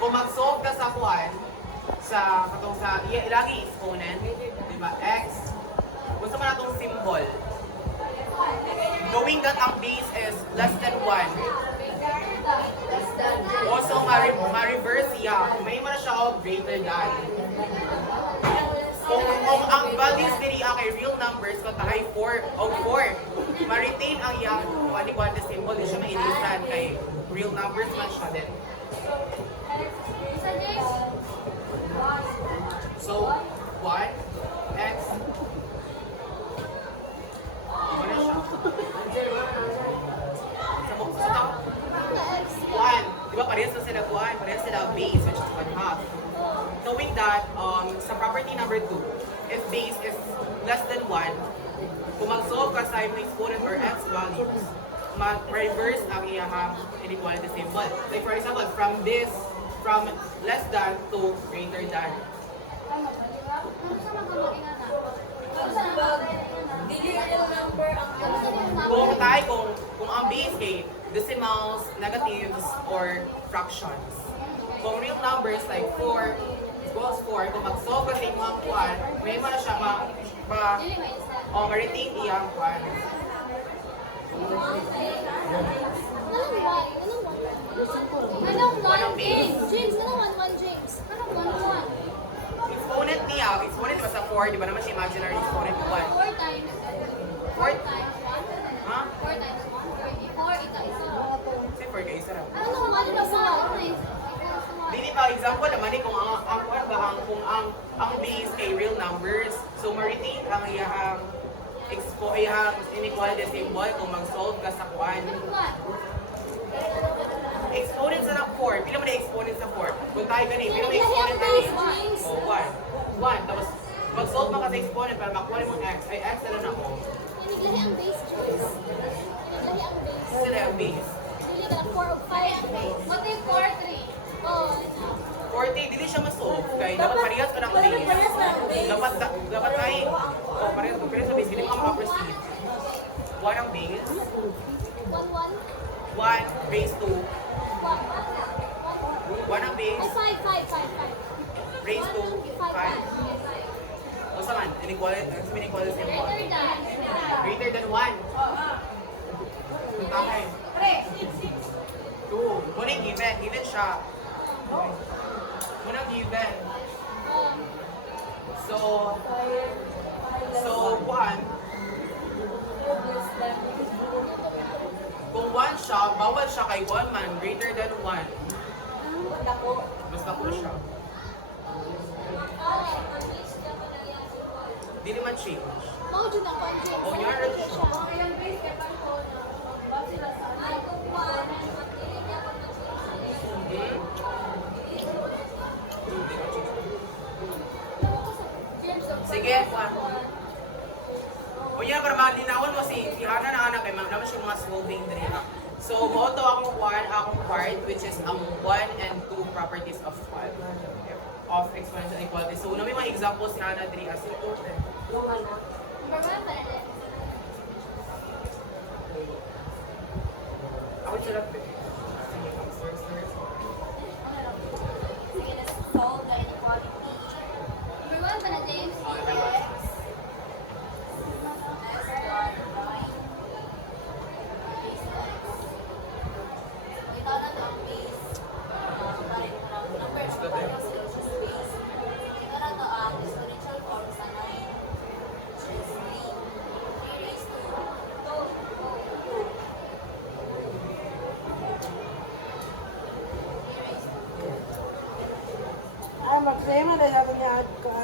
kung mag-solve ka sa kuan, sa katong sa ilagi exponent, di ba? X. Gusto mo na itong symbol. Knowing that ang base is less than 1. Also, ma-reverse siya. May mo na siya o greater than. Kung ang values diri kay real numbers, kung tahay 4 o 4, ma-retain ang iyang quantity symbol, di siya ma-ilisan kay real numbers man siya din. So, 1, x, ano na siya? Sa 1, di ba parehas na sila 1, parehas sila base, which is 1/2. Knowing that, sa property number 2, if base is less than 1, kung mag-solve ka sa yung exponent or x values, mag-reverse ang iyahang inequality symbol. Like for example, from less than to greater than. Kung ang base ay decimals, negatives, or fractions. Kung real numbers like 4 equals 4, kung mag-solve ka sa imong kuan, may mo na siya ma-retain iyang kuan. Anong James, anong 1-1 James? Anong 1-1? Exponent ba sa 4, di ba naman siya imaginary exponent 1? 4 times 4? 1? Ha? 4 times 1? 4 ita isa. Kasi 4 ka isa raw. Ano nung ano ba sa Dili ba example naman kung ang base ay real numbers, so ma-retain ang iyang inequality symbol kung mag-solve ka sa kuan. Exponent sa 4, pila mo na exponent sa 4? Kung tayo ganun, pila mo exponent na ni? Oh, 1. 1, tapos mag-solve mo ka sa exponent para makuha mo x, ay x na lang ako. Naglahi ang base, James. Naglahi ang base. Sila ang base. Dili ka 4 o 5 ang base. What if 4-3? Oh, 40, dili siya ma-solve. Kaya dapat parehas ka ng base. Dapat ay, oh, parehas sa base, hindi mo ka makaproceed. 1 ang base. 1-1? 1 raised to 1 1 ang base, 5. raised to 5. O sa man, inequality symbol. Greater than 1. Okay. 2. Munang given siya. Munang given. So 1. Kung 1 siya, bawal siya kay 1 man, greater than 1. Basta ko siya. Di naman change. Mao jud ako ang James. Oh, you're right. Sige, 1. O yan, para malinawan mo si Hana na anak kay naman siya mga solving diri. So, moto akong akong part, which is ang 1 and 2 properties of exponential inequality. So, may mga examples si Hana diri as important. Number 1 pa na. Ako sila. Sige, let's solve the inequality. Number 1 pa na, James. Magsema dahil ako niya ka.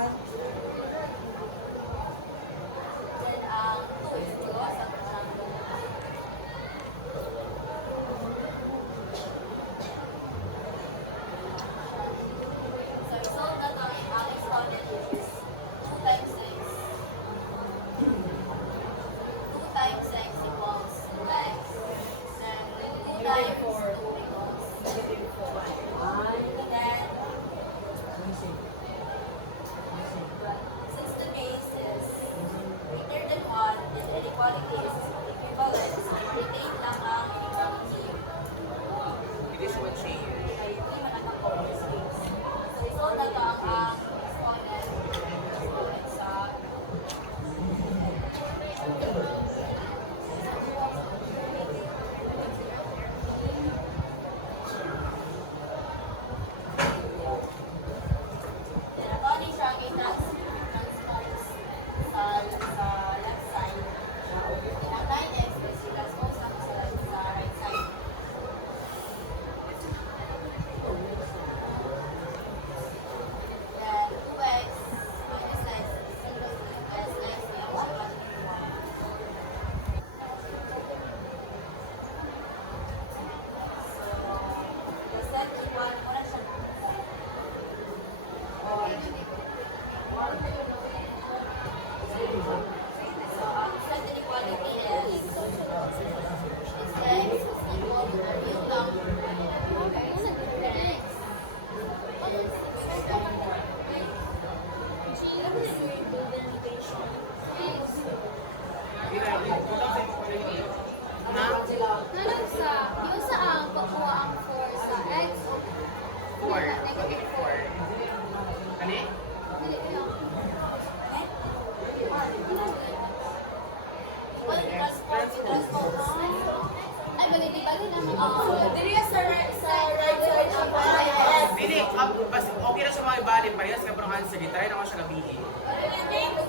okay na siya mga ibalin, parehas ka parang answer, try na ko siya gabihin.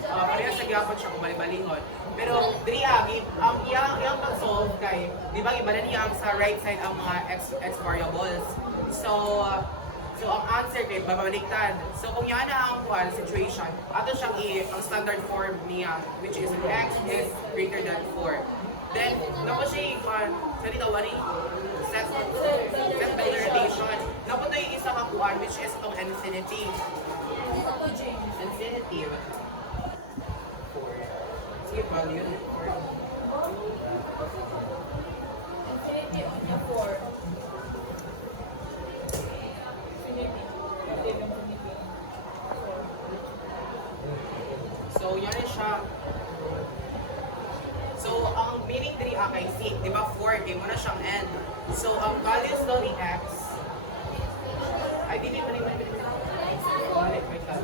Parehas sa gyapon siya kung bali-balingon. Pero, diri ang iyang pag-solve kay, di ba iba na niya sa right side ang mga x variables. So, ang answer kay babaliktad. So, kung yan na ang kuan situation, ato siyang ang standard form niya, which is x is greater than 4. Then, napo siya kuan, sa dito, wali, set builder relation. Napo na yung isa kakuan, which is itong infinity. Infinity. 4. Sige, value. So, yan na siya. So, ang meaning 3 kay C, di ba 4, kaya mo na siyang end. So, ang values daw ni x, ay, di. Balik, wait lang.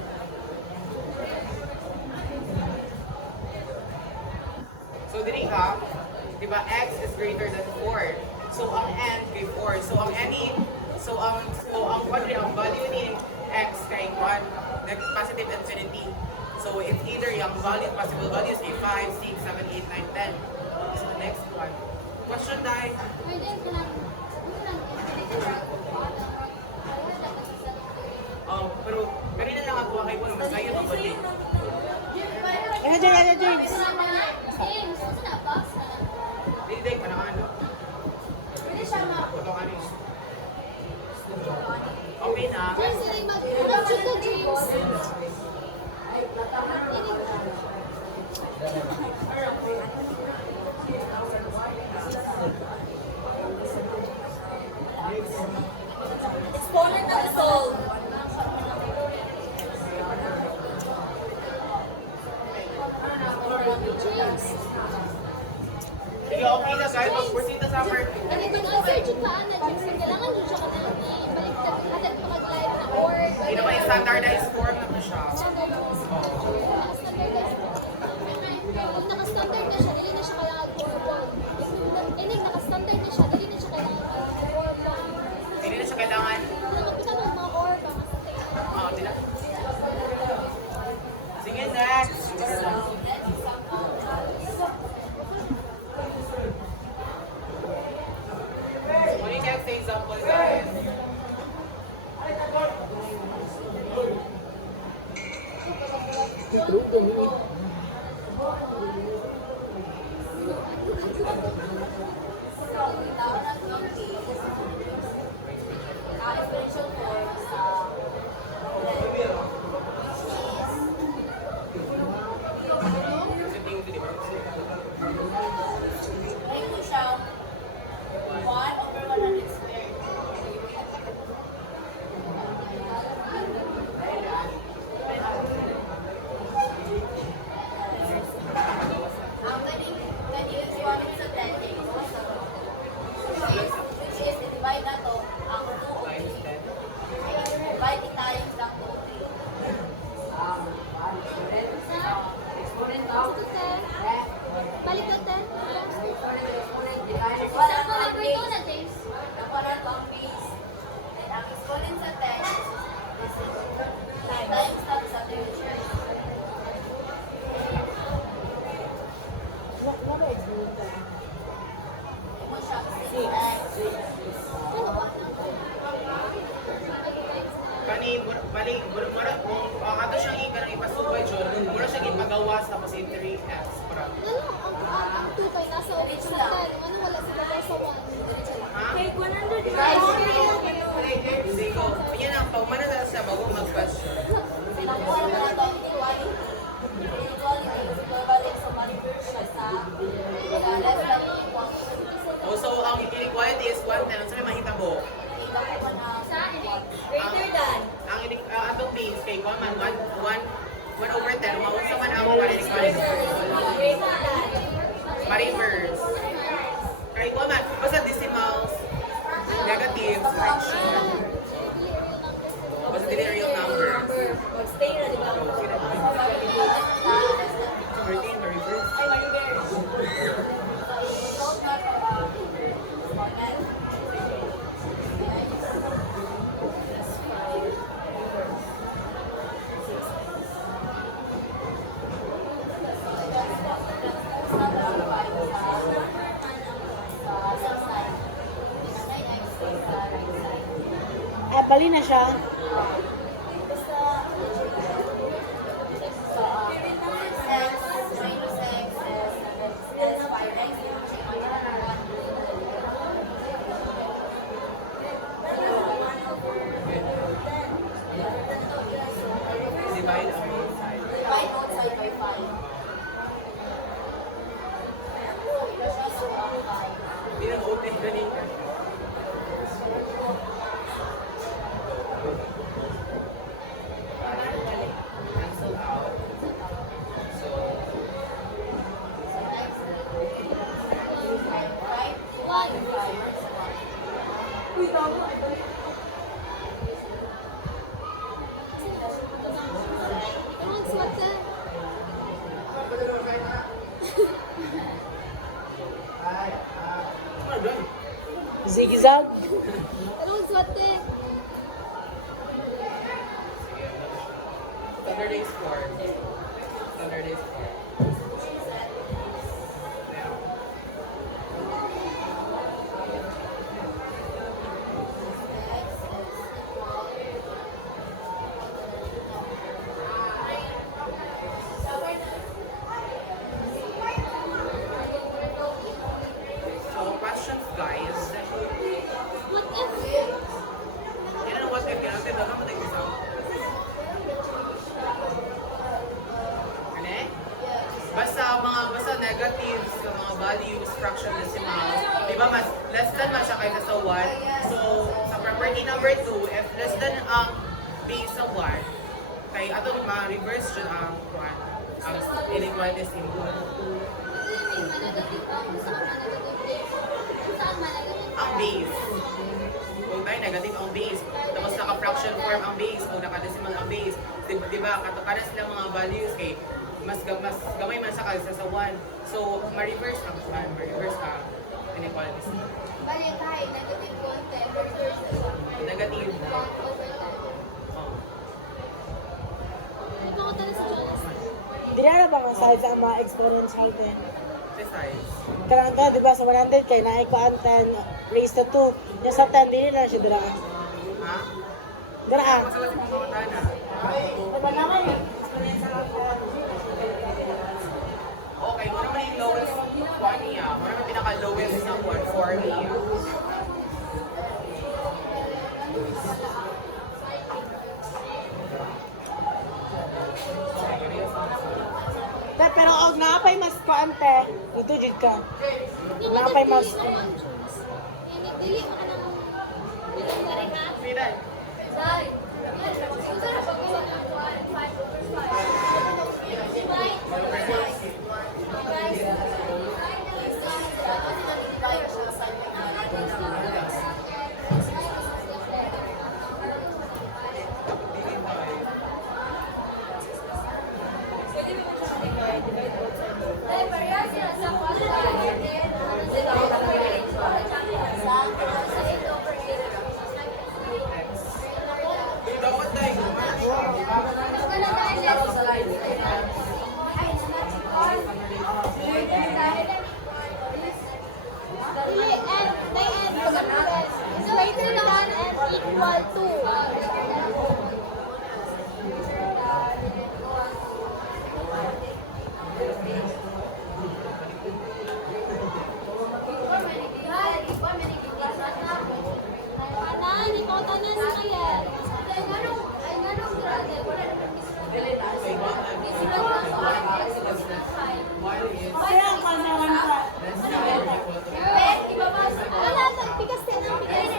So, diri ka, di ba x is greater than 4. So, ang end kay 4. So, ang value ni x kay 1, positive infinity. So, it's either yung possible values ay 5, 6, 7, 8, 9, 10. So, next one. Question die. Pero, kanina lang ako kay po, mas kayo ang balik. James. James, ano na ba? Hindi, panaan. Pwede siya ma... Itong ano yun. Okay na. James, mag-shoot to James. Exponent na solve. James. Sige, okay na guys. Mag-proceed na sa part 2. Ano yung answer dyan pa, Ana, James? Kailangan dyan siya baliktad agad pa mag-type na or... Hindi naman yung standardized form na siya. Kung naka-standard na siya, dili na siya kailangan form. Kung naka-standard na siya, dili na siya kailangan form. Hindi na siya kailangan. Kita mo mga or ba? Hindi na. Sige, next. What do you next example, guys? Exponential form sa Bring ko siya 1/100 squared. Ang ganing iwan sa 10 which is divide na to ang 2 ay divide times lang 2. Baliktad din. Example Number 2 na, James. Nakuha ko ang base. Then ang exponent sa 10 is times lang sa temperature. Imo siya 6x. Kani, kung ato siyang ikanang ipasubay dyan, mura siyang ipagawas tapos in 3x. Para. Ang 2 kay nasa original 10. Ano wala sila tayo sa 1? Ha? Take 100 Sige ko. Yan ang paumana na sa bago mag-question. Nakuha mo na ito ang inequality. Inequality is equivalent sa manipulate siya sa less than equal. Also, ang inequality is 1 10. Sa may mahitabo. Nakuha na Sa inequality. greater than. Ang atong base kay 1 man 1 over 10. Mawag sa man ang inequality. Greater than. Mariverse. Kay 1 man. Basta decimals. Negatives. Fraction. Basta dili real number. Mag-stay na din ako. Routine, reverse. Ay, ma-reverse. Result na ito ang exponent. bali na siya. Basta, so, x minus x is y. X Divide ang both sides. divide both side by 5. So, ang 5. Hindi na open galing ka. Cancel out. So, Anong swat ka? ano doon? Zigzag. Anong swat ka? Standard is 4. Standard is 4. So, questions guys. What if? Yan ang what if yan. Kasi dapat mo nag-isang. Ano? Basta negatives, yung mga values, fraction decimals, di ba mas less than man siya kaysa sa 1. So, sa property number 2, if less than ang base sa 1, kay atong ma-reverse dyan ang inequality symbol. May managative pa. Kung saan managative base? Kung saan managative Ang base. Kung tayo negative ang base, tapos naka-fraction form ang base, o naka-decimal ang base, di ba, kada sila mga values kay mas gamay man sa kaysa sa 1. So, ma-reverse ang 1, ma-reverse ang inequality symbol. Bali, kahit negative content, reverse na siya. Negative. 1 over time. Oh. Ikaw ko talaga sa Jonas. Di na ba nga sides ang mga exponential din? Besides, Karang to, di ba sa 100 kay naay ko ang 10 raised to 2. Yung sa 10, di na siya dira. ha? Dira. Masala si mga matana. Diba naman eh. Okay, mo naman yung lowest 1 niya. Mo naman pinaka-lowest na 1 for niya. Pero og naapay mas kuante, ito jud ka. Yung Napay mas. dili ang Jones. Yung dili mo ka nang bilang na rin ha? Pidan. Dai. Kung saan sa pagkawa ng 1, 5 over 5. Divide. Dai, parehas sila sa 1 sa 8 over 8. Dapat tayo. Greater than and equal to. Kanan, ikaw tanan sa kaya. Kaya ang pandawan ka. Wala na, bigas din ang bigas.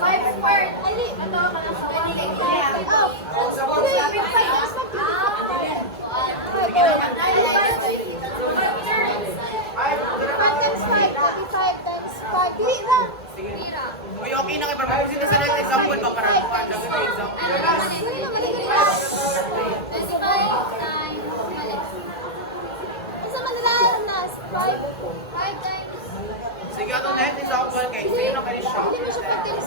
5 squared. Ay, di. Uy, okay na kayo. Pero sila sa next example ba? Para bukan lang ito example. Sige, itong next example kay sa'yo na kayo siya. Hindi mo siya patis.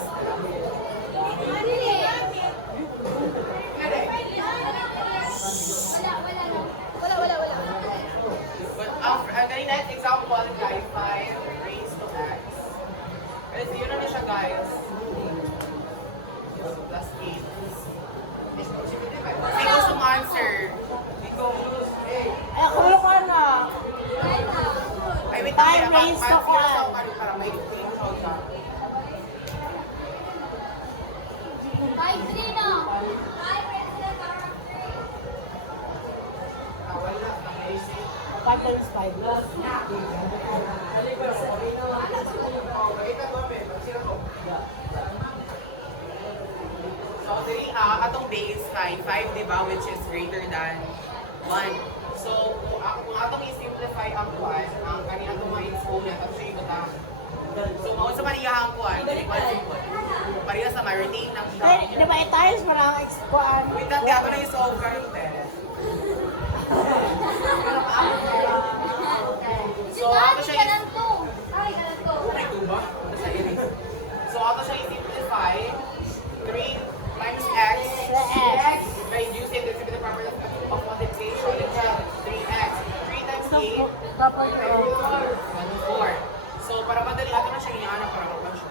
Wala. But, kanina next example, guys, 5 raised to x. guys. Plus 8. May gusto mo answer. Ay, ako ka na. Ay, wait Time lang. raised to kuan. Para may screenshot ka. 5-3 na. Wala. 5 times 5. So, dili, atong base kay 5, di ba? Which is greater than 1. So, kung atong i-simplify ang kuan, ang kanina itong mga exponent, at siya ibutang. So, maun sa maniyahang kuan, dili kuan simple. Pareha sa ma-retain lang siya. Ay, di ba i-tiles mo na ang expoan? Wait lang, ako na i-solve karon te. So, ako siya ka lang to. Ay, ganito. May tuba? Sa iris. So, ako siya i-simplify. 3 times x. X. By using the property of multiplication, it's 3x. 3 times 8. Property of 4. So, para madali ato na siya inaanap para kapag siya.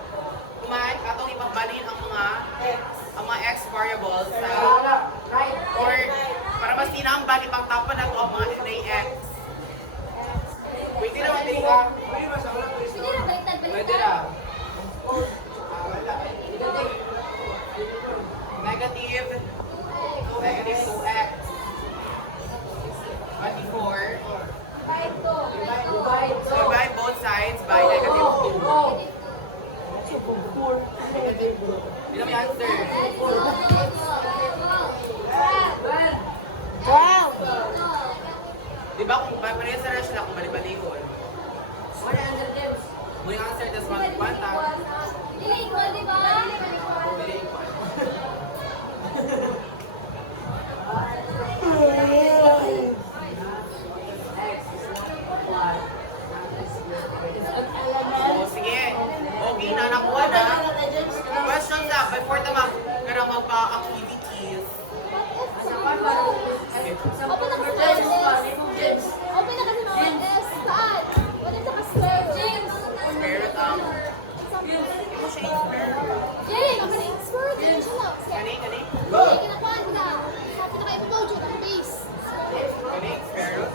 Kumain, atong ipagbalin ang mga x variables sa or para mas tinambal ipagtapan na ito ang mga x. Pwede naman din ka. Sige na, baliktad, Pwede baliktad. na. Negative 2x. 24. Divide both sides by negative 2. Yun ang answer. Wow! Di ba kung parehas na sila kung bali-balikon? Mo yung answer tas 1 tap. Dili equal, di ba? Dili equal. So, sige. Okay na, nakuha na. Questions na, before karang magpa-activities. Open na kasi mga S. Open na kasi mga S. Saan? Wala sa ka-square. James. Meron hindi mo siya i-square. James. Open na square. James, siya lang. Gani, gani. Hindi, kinakuhaan ka. Sabi na kayo po, June, ang base. Gani, square root.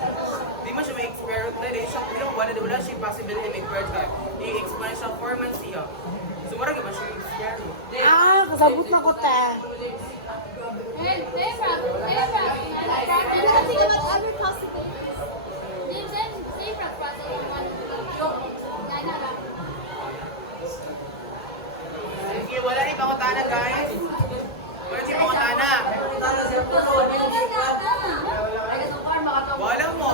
Di mo siya may square root na rin. Siya, wala siya possibility may square root. I-exponential form man siya. So, marag ba siya yung square root? Ah, kasabot na ko ta. And favorite. And think about other possibilities. James, then favorite brother yung one. Gana lang. Sige, wala rin pangutana, guys. Wala si pangutana. Wala mo.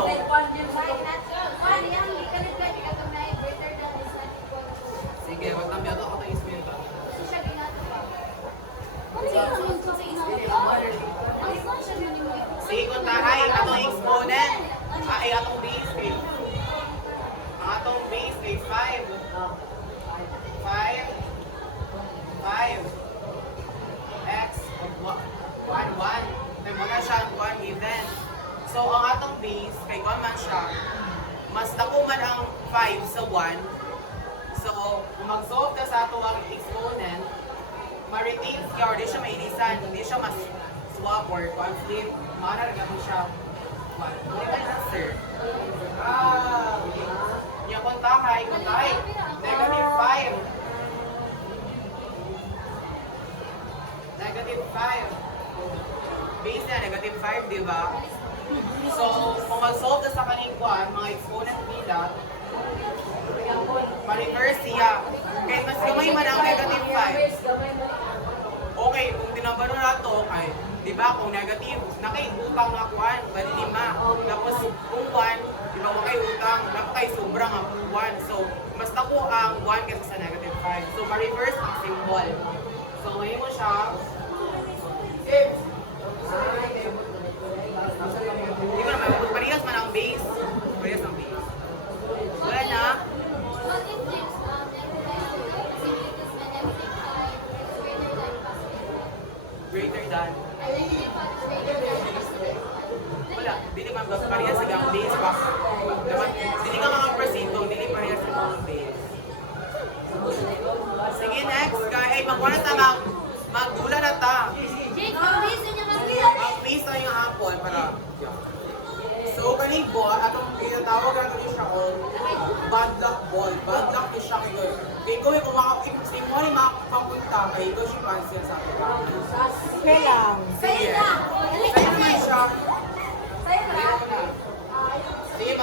Sige, wag nang biyato ako ng ismento. Sige, kung tahay, atong exponent, ay atong base rate. Ang atong base rate, 5. 5. X of 1, 1. May mga siya, 1 given. So, ang atong base, kay 1 man siya, mas dako man ang 5 sa 1. So, kung mag-solve ka sa ato ang exponent, ma-retain siya or di siya mainisan, hindi siya mas swap or conflict, maaaring mo siya 1. Hindi ka answer. Yung kontahay, negative 5. Negative 5. Base na, negative 5, di ba? So, kung mag-solve na sa kaning kuan, mga exponent nila, ma-reverse siya. Kahit mas gamay man ang negative 5. Okay, kung tinabaro na ito, okay. Di ba, kung negative, nakay-utang nga kuan, bali 5. Tapos, kung 1, di ba, makay-utang, napakay sobrang ang 1. So, mas naku ang 1 kaysa sa negative 5. So, ma-reverse ang symbol. So, ngayon mo siya, hindi ko naman, parehas man ang base. Parehas ang base. Wala na. What if James, Greater than. I think you find greater than. Wala. Dili man ba parehas sa gang base pa. Dapat, dili ka mga prosito, dili parehas sa gang base. Sige na. magmuna ta magdula na ta. Jake, please, yun yung Mag-please na yung hapon para. So, kaning ball, atong ginatawag natin yung siya or bad luck ball. Bad luck is siya kayo. Kaya ikaw yung kumakasin mo ni makapapunta kay ikaw siya cancel sa akin. Okay lang. Sige. Sa'yo naman siya. Sa'yo na. Sige,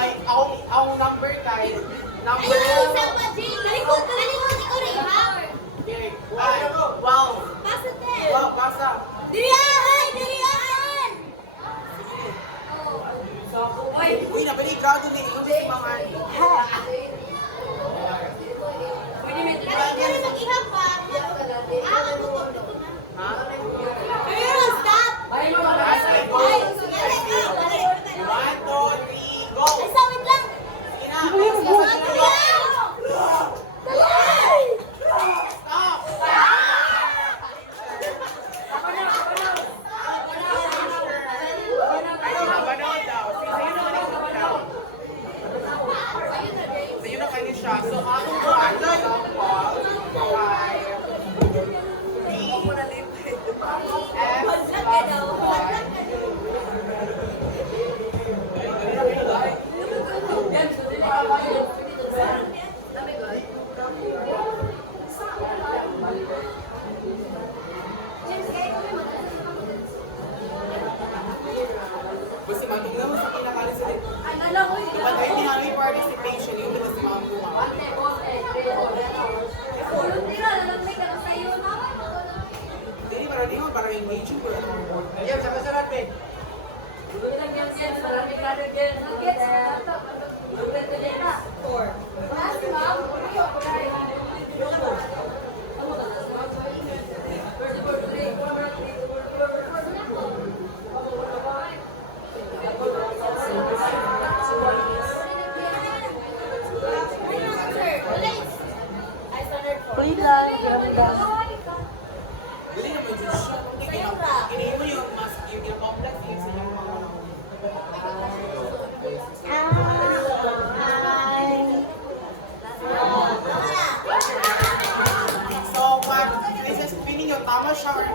ang number tayo. Number. Isa pa, Jake. Talikod, ikaw na iha. Okay. Ay, wow. Pasok na. Wow, basa. Diriyan! Diriyan! Uy, nabalik grado ni ito si mga. Pero mag-ihap pa. Ano to? Ha? Pero stop! Basa, go. Ay, sige. 1, 2, 3, go. Ay, sawit lang. Sige na. Stop. Ano, mabanood daw. Sa'yo na kanin siya. Sa'yo na kanin siya. So, ako po, ano lang po, ay, B, F, basta matugnaw mo sa pinakalis sa dito. Kapag kayo tinalo yung participation, yung mga si mga bunga. Hindi, para di mo, para engaging ko. Ayun, sama-sarap eh. Okay lang. Ganda. Dili na mo dyan siya. Kinihin mo yung mas, yung complex yung sa inyong mga. Hi. So, what, this is feeling nyo, tama siya or